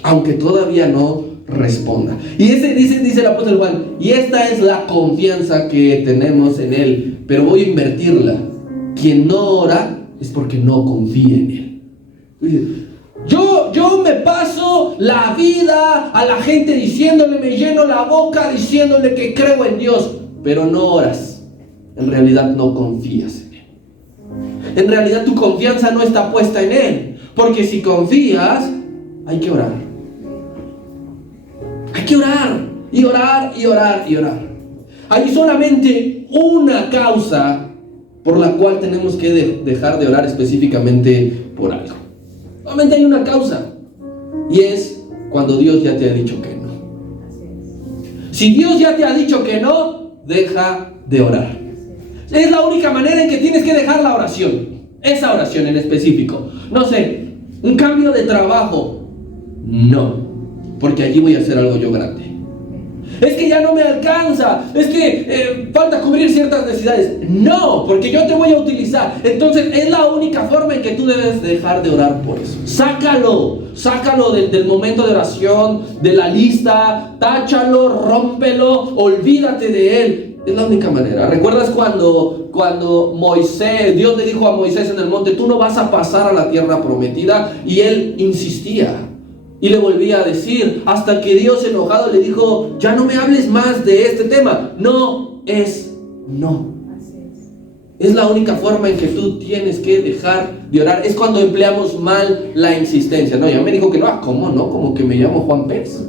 Aunque todavía no responda. Y dice el apóstol Juan, y esta es la confianza que tenemos en Él, pero voy a invertirla. Quien no ora es porque no confía en Él. Yo me paso la vida a la gente diciéndole, me lleno la boca diciéndole que creo en Dios, pero no oras. En realidad no confías en Él. En realidad tu confianza no está puesta en Él, porque si confías, hay que orar. Hay que orar, y orar, y orar, y orar. Hay solamente una causa por la cual tenemos que dejar de orar específicamente por algo. Solamente hay una causa, y es cuando Dios ya te ha dicho que no. Si Dios ya te ha dicho que no, deja de orar. Es la única manera en que tienes que dejar la oración. Esa oración en específico. No sé, un cambio de trabajo. No, porque allí voy a hacer algo yo grande. Es que ya no me alcanza, es que falta cubrir ciertas necesidades. No, porque yo te voy a utilizar. Entonces es la única forma en que tú debes dejar de orar por eso. Sácalo del momento de oración, de la lista, táchalo, rómpelo, olvídate de él. Es la única manera. ¿Recuerdas cuando Moisés, Dios le dijo a Moisés en el monte, tú no vas a pasar a la tierra prometida? Y él insistía. Y le volvía a decir, hasta que Dios enojado le dijo, ya no me hables más de este tema. No es no. Es la única forma en que tú tienes que dejar de orar. Es cuando empleamos mal la insistencia. No, ya me dijo que no. ¿Cómo no? Como que me llamo Juan Pérez.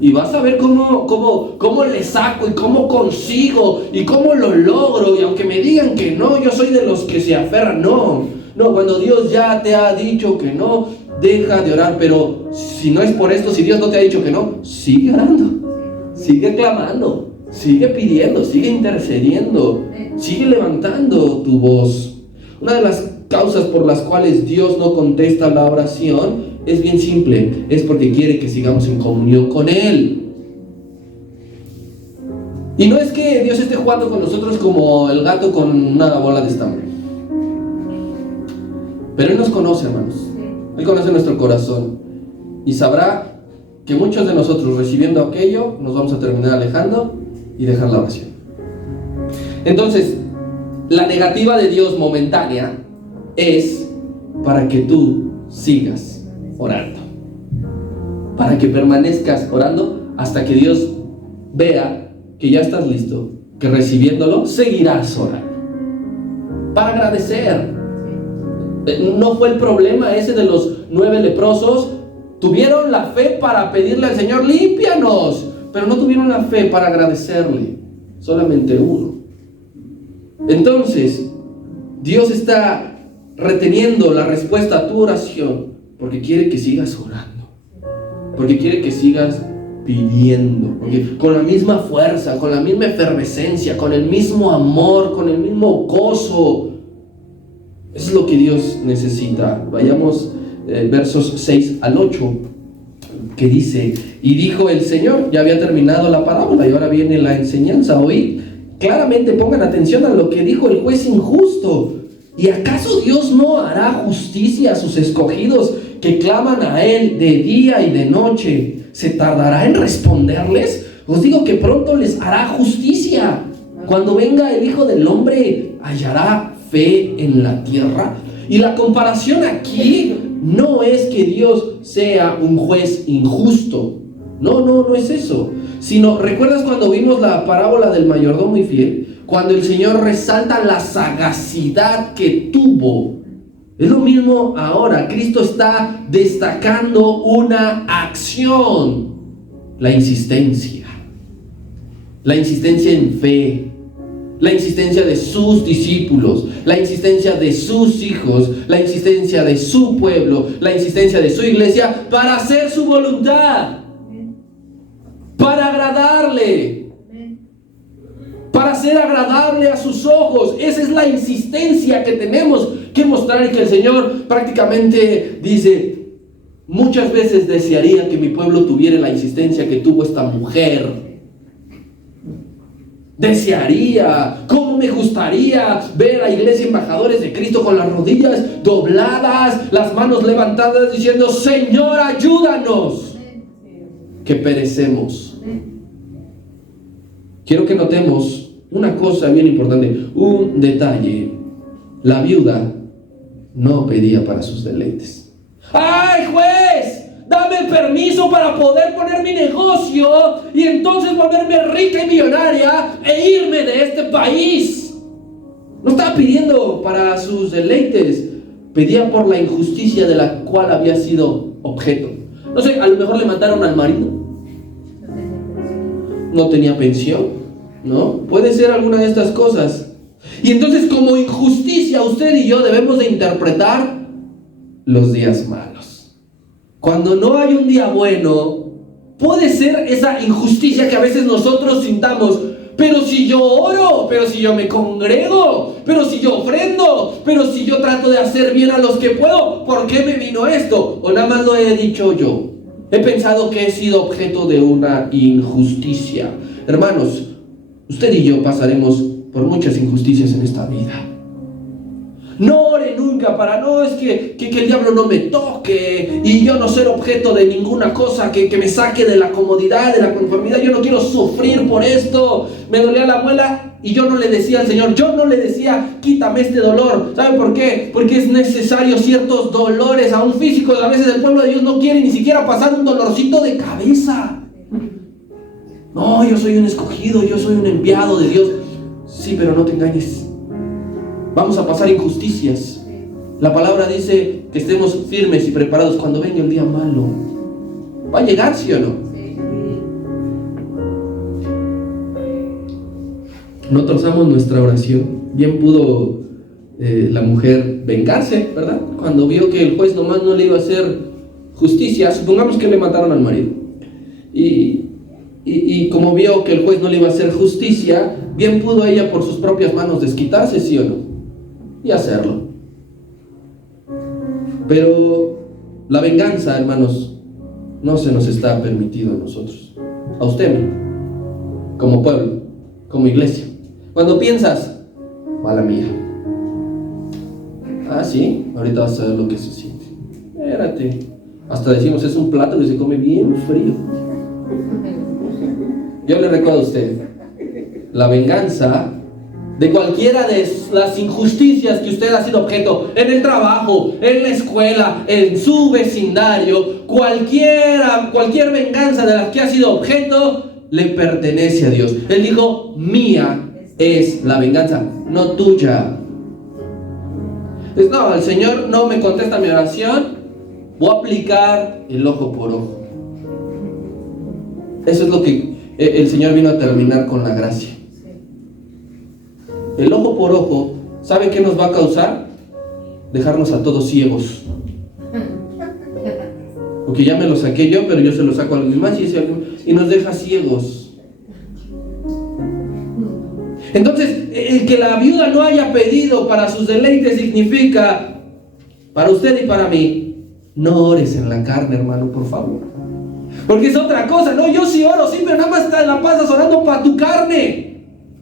Y vas a ver cómo le saco y cómo consigo y cómo lo logro. Y aunque me digan que no, yo soy de los que se aferran. No, cuando Dios ya te ha dicho que no, deja de orar. Pero si no es por esto, si Dios no te ha dicho que no, sigue orando, sigue clamando, sigue pidiendo, sigue intercediendo, sigue levantando tu voz. Una de las causas por las cuales Dios no contesta la oración es bien simple, es porque quiere que sigamos en comunión con Él. Y no es que Dios esté jugando con nosotros como el gato con una bola de estambre, pero Él nos conoce, hermanos. Él conoce nuestro corazón y sabrá que muchos de nosotros recibiendo aquello nos vamos a terminar alejando y dejar la oración. Entonces, la negativa de Dios momentánea es para que tú sigas orando, para que permanezcas orando hasta que Dios vea que ya estás listo, que recibiéndolo seguirás orando para agradecer. No fue el problema ese de los 9 leprosos. Tuvieron la fe para pedirle al Señor, límpianos, pero no tuvieron la fe para agradecerle. Solamente uno. Entonces Dios está reteniendo la respuesta a tu oración porque quiere que sigas orando, porque quiere que sigas pidiendo, porque con la misma fuerza, con la misma efervescencia, con el mismo amor, con el mismo gozo. Eso es lo que Dios necesita. Vayamos versos 6 al 8, que dice, y dijo el Señor, ya había terminado la parábola y ahora viene la enseñanza. Oíd claramente, pongan atención a lo que dijo el juez injusto. ¿Y acaso Dios no hará justicia a sus escogidos que claman a Él de día y de noche? ¿Se tardará en responderles? Os digo que pronto les hará justicia. Cuando venga el Hijo del Hombre, ¿hallará fe en la tierra? Y la comparación aquí no es que Dios sea un juez injusto. No es eso. Sino, ¿recuerdas cuando vimos la parábola del mayordomo infiel? Cuando el Señor resalta la sagacidad que tuvo. Es lo mismo ahora. Cristo está destacando una acción. La insistencia. La insistencia en fe. La insistencia de sus discípulos, la insistencia de sus hijos, la insistencia de su pueblo, la insistencia de su iglesia para hacer su voluntad, para agradarle, para ser agradable a sus ojos. Esa es la insistencia que tenemos que mostrar, y que el Señor prácticamente dice, muchas veces desearía que mi pueblo tuviera la insistencia que tuvo esta mujer. Desearía, cómo me gustaría ver a iglesia embajadores de Cristo con las rodillas dobladas, las manos levantadas, diciendo, Señor, ayúdanos. que perecemos. Quiero que notemos una cosa bien importante, un detalle. La viuda no pedía para sus deleites. ¡Ay, juez! Dame el permiso para poder poner mi negocio y entonces volverme rica y millonaria e irme de este país. No estaba pidiendo para sus deleites, pedía por la injusticia de la cual había sido objeto. No sé, a lo mejor le mataron al marido. No tenía pensión, ¿no? Puede ser alguna de estas cosas. Y entonces, como injusticia, usted y yo debemos de interpretar los días malos. Cuando no hay un día bueno, puede ser esa injusticia que a veces nosotros sintamos. Pero si yo oro, pero si yo me congrego, pero si yo ofrendo, pero si yo trato de hacer bien a los que puedo, ¿por qué me vino esto? O nada más lo he dicho yo. He pensado que he sido objeto de una injusticia. Hermanos, usted y yo pasaremos por muchas injusticias en esta vida. No ore nunca para no, es que el diablo no me toque y yo no ser objeto de ninguna cosa que me saque de la comodidad, de la conformidad. Yo no quiero sufrir por esto. Me dolía la muela y yo no le decía al Señor, yo no le decía, quítame este dolor. ¿Sabe por qué? Porque es necesario ciertos dolores, aún físicos. A veces el pueblo de Dios no quiere ni siquiera pasar un dolorcito de cabeza. No, yo soy un escogido, yo soy un enviado de Dios. Sí, pero no te engañes. Vamos a pasar injusticias. La palabra dice que estemos firmes y preparados cuando venga el día malo. ¿Va a llegar, sí o no? No trozamos nuestra oración. Bien pudo la mujer vengarse, ¿verdad? Cuando vio que el juez nomás no le iba a hacer justicia. Supongamos que le mataron al marido. Y como vio que el juez no le iba a hacer justicia, bien pudo ella por sus propias manos desquitarse, ¿sí o no? Y hacerlo. Pero la venganza, hermanos, no se nos está permitido a nosotros, a usted, como pueblo, como iglesia. Cuando piensas, mala mía, sí, ahorita vas a ver lo que se siente. Espérate. Hasta decimos, es un plato que se come bien frío. Yo le recuerdo a usted, la venganza de cualquiera de las injusticias que usted ha sido objeto en el trabajo, en la escuela, en su vecindario, cualquier venganza de las que ha sido objeto, le pertenece a Dios. Él dijo, mía es la venganza, no tuya. Pues no, el Señor no me contesta mi oración, voy a aplicar el ojo por ojo. Eso es lo que el Señor vino a terminar con la gracia. El ojo por ojo, ¿sabe qué nos va a causar? Dejarnos a todos ciegos. Porque ya me lo saqué yo, pero yo se lo saco a alguien más y nos deja ciegos. Entonces, el que la viuda no haya pedido para sus deleites significa, para usted y para mí, no ores en la carne, hermano, por favor. Porque es otra cosa, no, yo sí oro, sí, pero nada más la pasas orando para tu carne.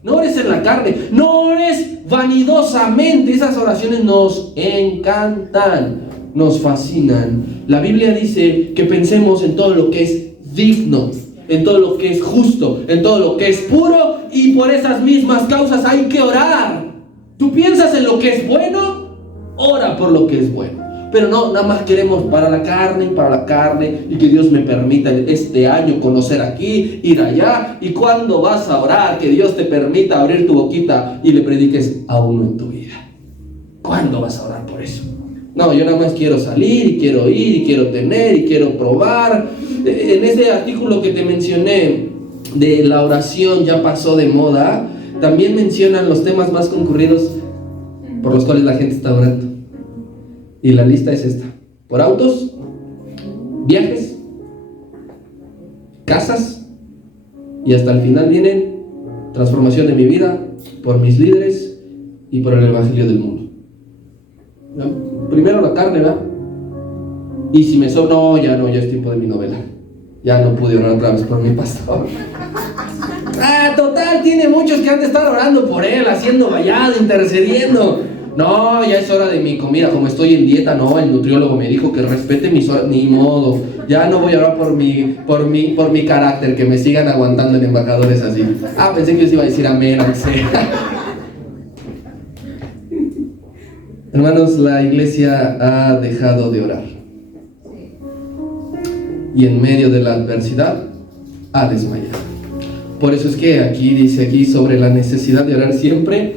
No ores en la carne, no ores vanidosamente. Esas oraciones nos encantan, nos fascinan. La Biblia dice que pensemos en todo lo que es digno, en todo lo que es justo, en todo lo que es puro, y por esas mismas causas hay que orar. Tú piensas en lo que es bueno, ora por lo que es bueno. Pero no, nada más queremos para la carne, y que Dios me permita este año conocer aquí, ir allá. ¿Y cuándo vas a orar? Que Dios te permita abrir tu boquita y le prediques a uno en tu vida. ¿Cuándo vas a orar por eso? No, yo nada más quiero salir, y quiero ir, y quiero tener, y quiero probar. En ese artículo que te mencioné de la oración ya pasó de moda, también mencionan los temas más concurridos por los cuales la gente está orando. Y la lista es esta: por autos, viajes, casas, y hasta el final vienen transformación de mi vida, por mis líderes y por el evangelio del mundo. ¿No? Primero la carne, ¿verdad? Y si me sobra, ya es tiempo de mi novela. Ya no pude orar otra vez por mi pastor. Total, tiene muchos que han de estar orando por él, haciendo vallado, intercediendo. No, ya es hora de mi comida, como estoy en dieta, no, el nutriólogo me dijo que respete mis horas, ni modo. Ya no voy a orar por mi carácter, que me sigan aguantando en embajadores así. Ah, pensé que yo iba a decir amén, no sé. Hermanos, la iglesia ha dejado de orar. Y en medio de la adversidad ha desmayado. Por eso es que dice aquí sobre la necesidad de orar siempre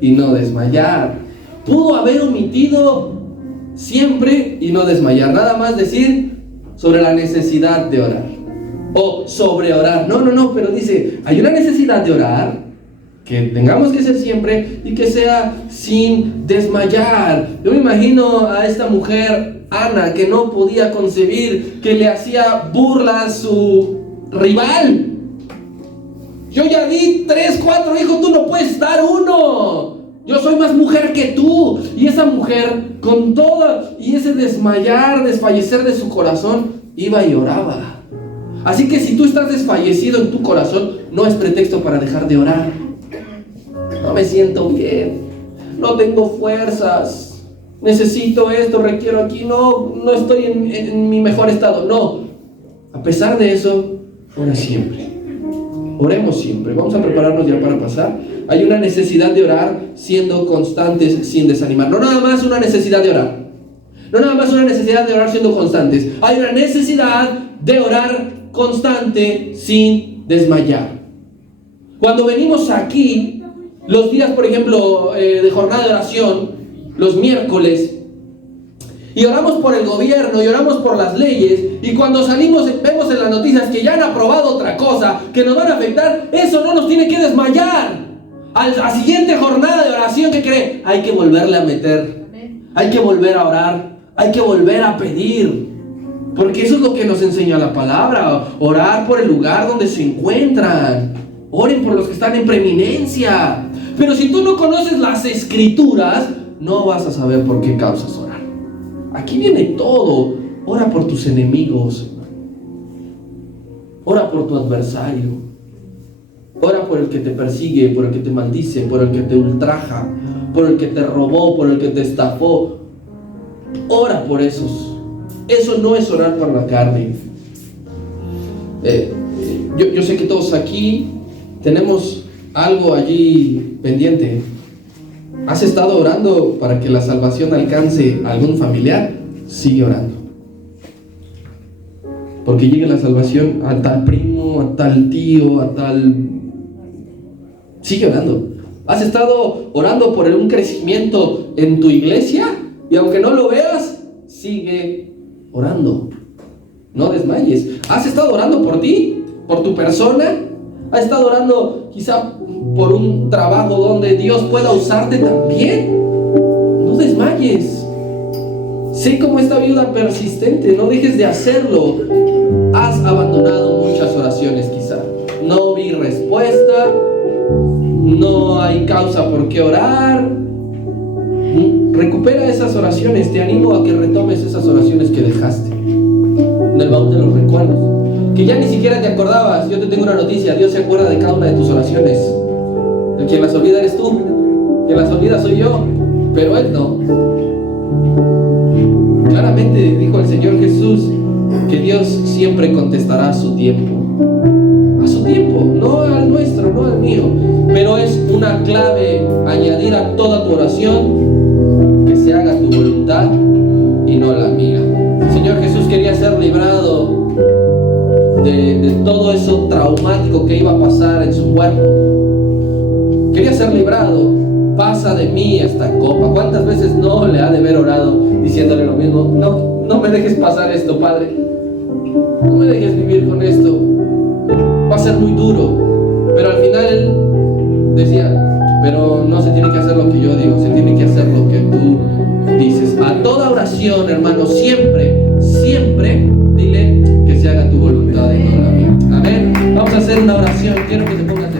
y no desmayar. Pudo haber omitido siempre y no desmayar. Nada más decir sobre la necesidad de orar. O sobre orar. No, pero dice, hay una necesidad de orar, que tengamos que ser siempre y que sea sin desmayar. Yo me imagino a esta mujer, Ana, que no podía concebir, que le hacía burla a su rival. Yo ya di 3, 4 hijos, tú no puedes dar uno. Yo soy más mujer que tú. Y esa mujer, con todo y ese desfallecer de su corazón, iba y oraba. Así que si tú estás desfallecido en tu corazón, no es pretexto para dejar de orar. No me siento bien, no tengo fuerzas, necesito esto, requiero aquí, no estoy en mi mejor estado. No, a pesar de eso, ora siempre. Oremos siempre. Vamos a prepararnos ya para pasar. Hay una necesidad de orar siendo constantes, sin desanimar. No nada más una necesidad de orar. No nada más una necesidad de orar siendo constantes. Hay una necesidad de orar constante, sin desmayar. Cuando venimos aquí, los días, por ejemplo, de jornada de oración, los miércoles, y oramos por el gobierno, y oramos por las leyes, y cuando salimos vemos en las noticias que ya han aprobado otra cosa, que nos van a afectar, eso no nos tiene que desmayar. A la siguiente jornada de oración, ¿qué cree? Hay que volverle a meter, hay que volver a orar, hay que volver a pedir, porque eso es lo que nos enseña la palabra, orar por el lugar donde se encuentran. Oren por los que están en preeminencia. Pero si tú no conoces las escrituras, no vas a saber por qué causas orar. Aquí viene todo. Ora por tus enemigos. Ora por tu adversario. Ora por el que te persigue, por el que te maldice, por el que te ultraja, por el que te robó, por el que te estafó. Ora por esos. Eso no es orar por la carne. Yo sé que todos aquí tenemos algo allí pendiente. ¿Has estado orando para que la salvación alcance a algún familiar? Sigue orando. Porque llegue la salvación a tal primo, a tal tío, a tal... Sigue orando. ¿Has estado orando por un crecimiento en tu iglesia? Y aunque no lo veas, sigue orando. No desmayes. ¿Has estado orando por ti? ¿Por tu persona? ¿Has estado orando quizá por un trabajo donde Dios pueda usarte también? No desmayes. Sé como esta viuda persistente, no dejes de hacerlo. Has abandonado muchas oraciones quizá. No vi respuesta, no hay causa por qué orar. Recupera esas oraciones, te animo a que retomes esas oraciones que dejaste en el baúl de los recuerdos, que ya ni siquiera te acordabas. Yo te tengo una noticia: Dios se acuerda de cada una de tus oraciones. El quien las olvida eres tú, quien las olvida soy yo, pero Él no. Claramente dijo el Señor Jesús que Dios siempre contestará a su tiempo, no al nuestro, no al mío. Pero es una clave añadir a toda tu oración que se haga tu voluntad y no la mía. El Señor Jesús quería ser librado de todo eso traumático que iba a pasar en su cuerpo. Quería ser librado. Pasa de mí esta copa. ¿Cuántas veces no le ha de haber orado diciéndole lo mismo? No me dejes pasar esto, Padre. No me dejes vivir con esto. Va a ser muy duro. Pero al final él decía: pero no se tiene que hacer lo que yo digo, se tiene que hacer lo que tú dices. A toda oración, hermano, siempre dile que se haga tu voluntad y no la mía. Amén. Vamos a hacer una oración. Quiero que te pongas